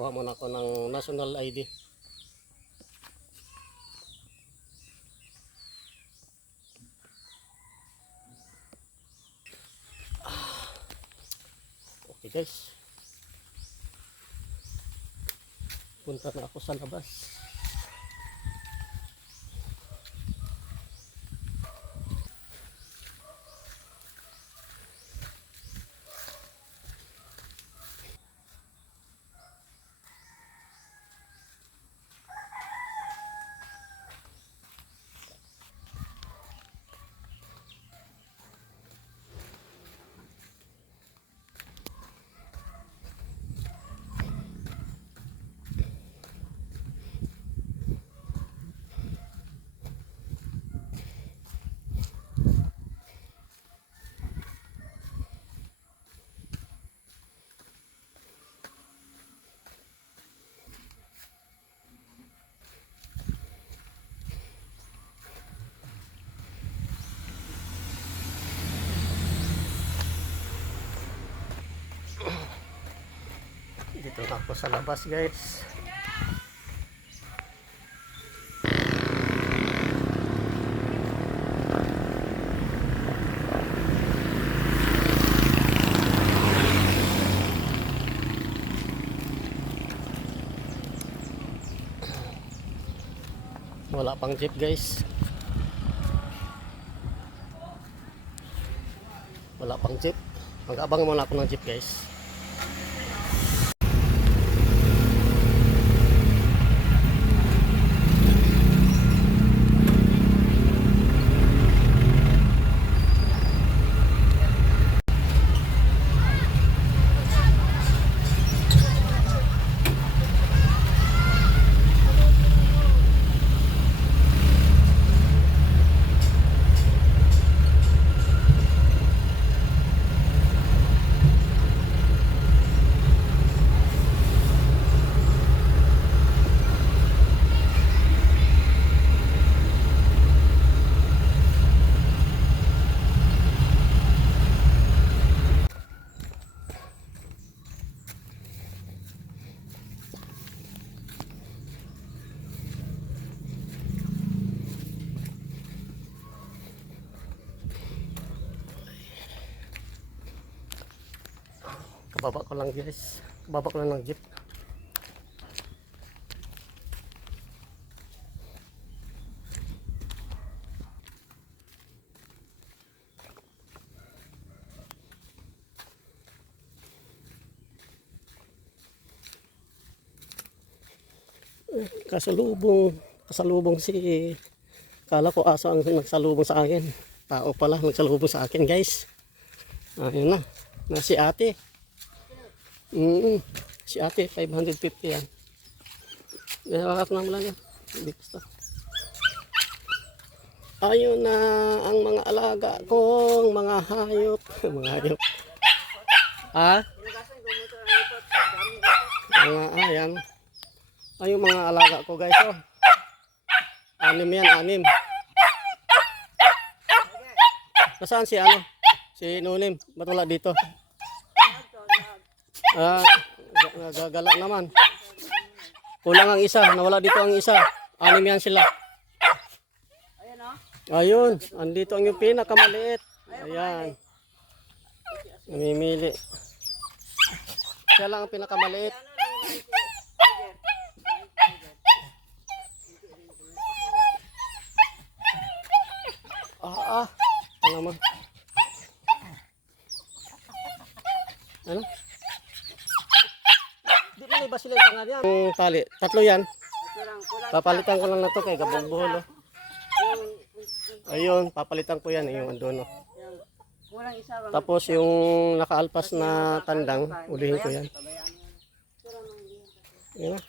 kuha muna ako ng national ID. Okay guys, punta na ako sa labas. Dito na ako sa labas guys. Wala pang jeep guys. Wala pang jeep. Mag-abang muna ako ng jeep guys. Kababa ko lang guys. Kababa ko lang ng jeep. Kasalubong si, kala ko aso ang nagsalubong sa akin. Tao pala nagsalubong sa akin guys. Ayun na si ate. Si ate 550 yan. Nakakak na mula niya. Hindi basta. Ayun na ang mga alaga kong mga hayop. Mga hayop. Ayan. Ayun mga alaga ko guys. Oh. 6 yan, 6. Nasaan si ano? Si Nunim. Ba't wala dito? Gagala naman. Kulang ang isa. Nawala dito ang isa. 6 yan sila. Ayun. Andito ang yung pinakamaliit. Ayan. Namimili. Siya lang ang pinakamaliit. Ano naman? Ano? Di ba may basilan tangan yan? Yung tali. 3 yan. Papalitan ko lang na to kay gabong-buhol. Ayun, papalitan ko yan. Yung andun. Tapos yung nakaalpas na tandang, ulihin ko yan. Ayun.